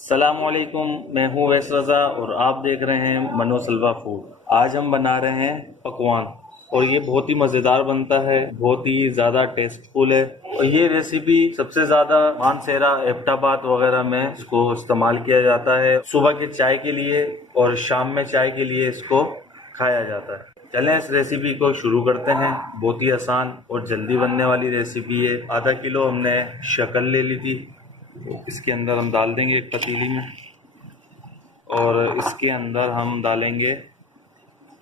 अस्सलामुअलैकुम, मैं हूँ वैस रज़ा और आप देख रहे हैं मनोसलवा फूड। आज हम बना रहे हैं पकवान और ये बहुत ही मज़ेदार बनता है, बहुत ही ज़्यादा टेस्टफुल है। और ये रेसिपी सबसे ज़्यादा मानसेरा, एबटाबाद वगैरह में इसको इस्तेमाल किया जाता है। सुबह के चाय के लिए और शाम में चाय के लिए इसको खाया जाता है। चलें इस रेसिपी को शुरू करते हैं। बहुत ही आसान और जल्दी बनने वाली रेसिपी है। आधा किलो हमने शक्कर ले ली थी, इसके अंदर हम डाल देंगे एक पतीली में और इसके अंदर हम डालेंगे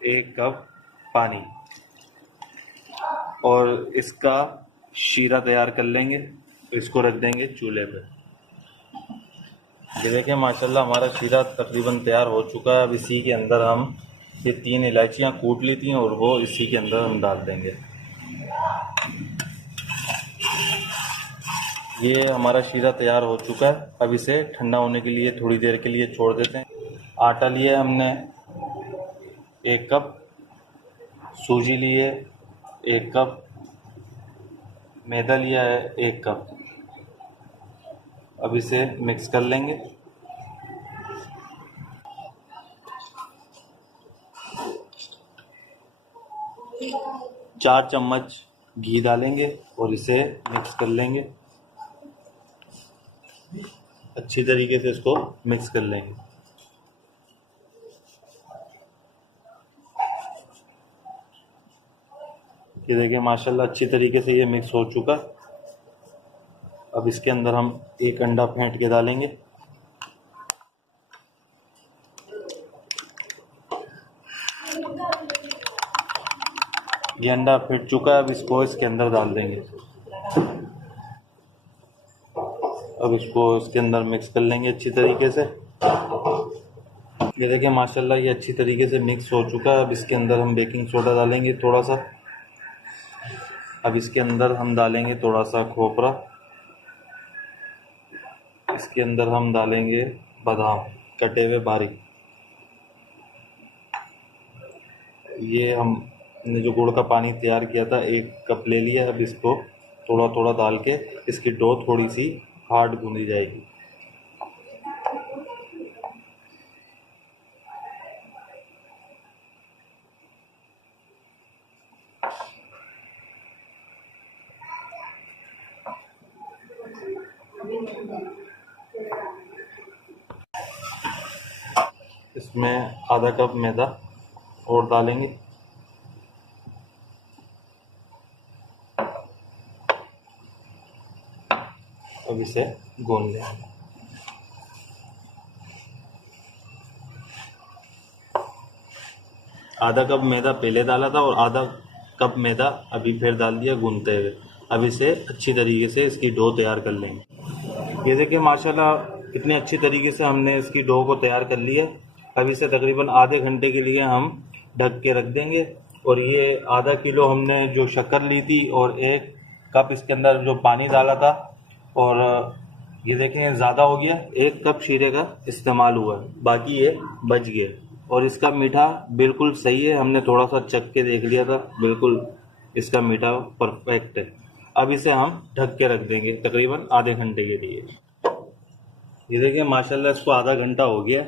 1 कप पानी और इसका शीरा तैयार कर लेंगे। इसको रख देंगे चूल्हे पे। ये देखें माशाल्लाह हमारा शीरा तकरीबन तैयार हो चुका है। अब इसी के अंदर हम ये 3 इलायचियाँ कूट ली थी और वो इसी के अंदर हम डाल देंगे। ये हमारा शीरा तैयार हो चुका है। अब इसे ठंडा होने के लिए थोड़ी देर के लिए छोड़ देते हैं। आटा लिया है हमने 1 कप, सूजी लिए 1 कप, मैदा लिया है 1 कप। अब इसे मिक्स कर लेंगे। चार चम्मच घी डालेंगे और इसे मिक्स कर लेंगे। अच्छी तरीके से इसको मिक्स कर लेंगे। ये देखिए माशाल्लाह अच्छी तरीके से ये मिक्स हो चुका। अब इसके अंदर हम 1 अंडा फेंट के डालेंगे। ये अंडा फेंट चुका है। अब इसको इसके अंदर डाल देंगे। अब इसको इसके अंदर मिक्स कर लेंगे अच्छी तरीके से। ये देखिए माशाल्लाह ये अच्छी तरीके से मिक्स हो चुका है। अब इसके अंदर हम बेकिंग सोडा डालेंगे थोड़ा सा। अब इसके अंदर हम डालेंगे थोड़ा सा खोपरा। इसके अंदर हम डालेंगे बादाम कटे हुए बारीक। ये हमने जो गुड़ का पानी तैयार किया था 1 कप ले लिया। अब इसको थोड़ा थोड़ा डाल के इसकी डो थोड़ी सी हार्ड गूंदी जाएगी। इसमें आधा कप मैदा और डालेंगे। अब इसे गूंद लेंगे। आधा कप मैदा पहले डाला था और आधा कप मैदा अभी फिर डाल दिया गूंदते हुए। अब इसे अच्छी तरीके से इसकी डो तैयार कर लेंगे। ये देखिए माशाल्लाह कितने अच्छी तरीके से हमने इसकी डो को तैयार कर लिया है। अब इसे तकरीबन आधे घंटे के लिए हम ढक के रख देंगे। और ये आधा किलो हमने जो शक्कर ली थी और 1 कप इसके अंदर जो पानी डाला था, और ये देखें ज़्यादा हो गया, 1 कप शीरे का इस्तेमाल हुआ, बाकी ये बच गया। और इसका मीठा बिल्कुल सही है। हमने थोड़ा सा चख के देख लिया था, बिल्कुल इसका मीठा परफेक्ट है। अब इसे हम ढक के रख देंगे तकरीबन आधे घंटे के लिए। ये देखें माशाल्लाह इसको आधा घंटा हो गया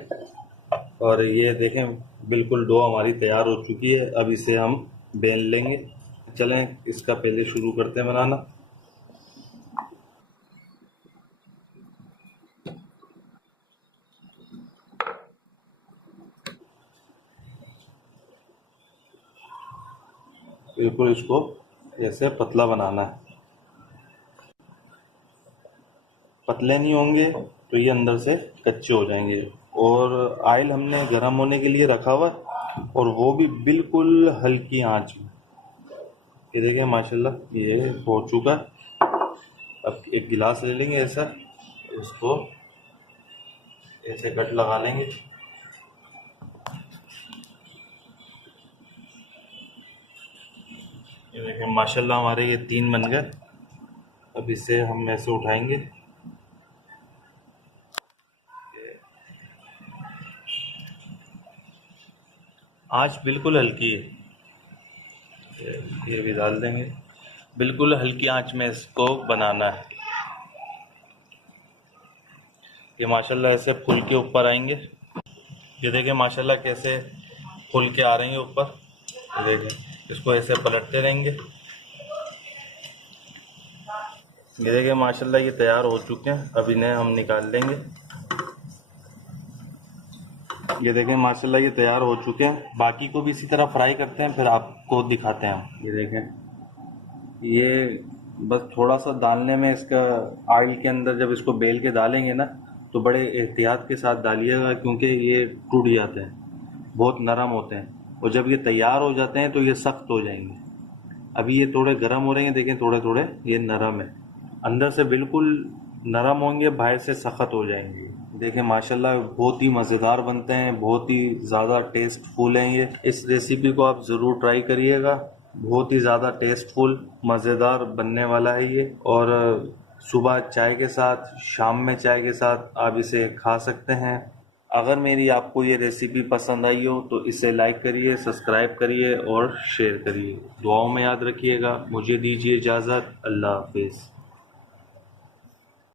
और ये देखें बिल्कुल डो हमारी तैयार हो चुकी है। अब इसे हम बेल लेंगे। चलें इसका पहले शुरू करते हैं बनाना। बिल्कुल इसको ऐसे पतला बनाना है। पतले नहीं होंगे तो ये अंदर से कच्चे हो जाएंगे। और ऑयल हमने गर्म होने के लिए रखा हुआ है और वो भी बिल्कुल हल्की आंच में। ये देखिए माशाल्लाह ये हो चुका। अब एक गिलास ले लेंगे ऐसा, उसको ऐसे कट लगा लेंगे। ये देखिए माशाल्लाह हमारे ये 3 बन गए। अब इसे हम ऐसे उठाएंगे। आंच बिल्कुल हल्की है। ये भी डाल देंगे। बिल्कुल हल्की आंच में इसको बनाना है। ये माशाल्लाह ऐसे फूल के ऊपर आएंगे। ये देखिए माशाल्लाह कैसे फूल के आ रहे हैं ऊपर। ये देखिए इसको ऐसे पलटते रहेंगे। ये देखिए माशाल्लाह ये तैयार हो चुके हैं। अब इन्हें हम निकाल लेंगे। ये देखें माशाल्लाह ये तैयार हो चुके हैं। बाकी को भी इसी तरह फ्राई करते हैं, फिर आपको दिखाते हैं हम। ये देखें, ये बस थोड़ा सा डालने में, इसका ऑयल के अंदर जब इसको बेल के डालेंगे ना, तो बड़े एहतियात के साथ डालिएगा, क्योंकि ये टूट जाते हैं, बहुत नरम होते हैं। और जब ये तैयार हो जाते हैं तो ये सख्त हो जाएंगे। अभी ये थोड़े गर्म हो रहे हैं, देखें थोड़े थोड़े ये नरम है, अंदर से बिल्कुल नरम होंगे, बाहर से सख्त हो जाएंगे। देखें माशाल्लाह बहुत ही मज़ेदार बनते हैं, बहुत ही ज़्यादा टेस्टफुल हैं ये। इस रेसिपी को आप ज़रूर ट्राई करिएगा, बहुत ही ज़्यादा टेस्टफुल मज़ेदार बनने वाला है ये। और सुबह चाय के साथ, शाम में चाय के साथ आप इसे खा सकते हैं। अगर मेरी आपको ये रेसिपी पसंद आई हो तो इसे लाइक करिए, सब्सक्राइब करिए और शेयर करिए। दुआओं में याद रखिएगा। मुझे दीजिए इजाज़त। अल्लाह हाफिज़।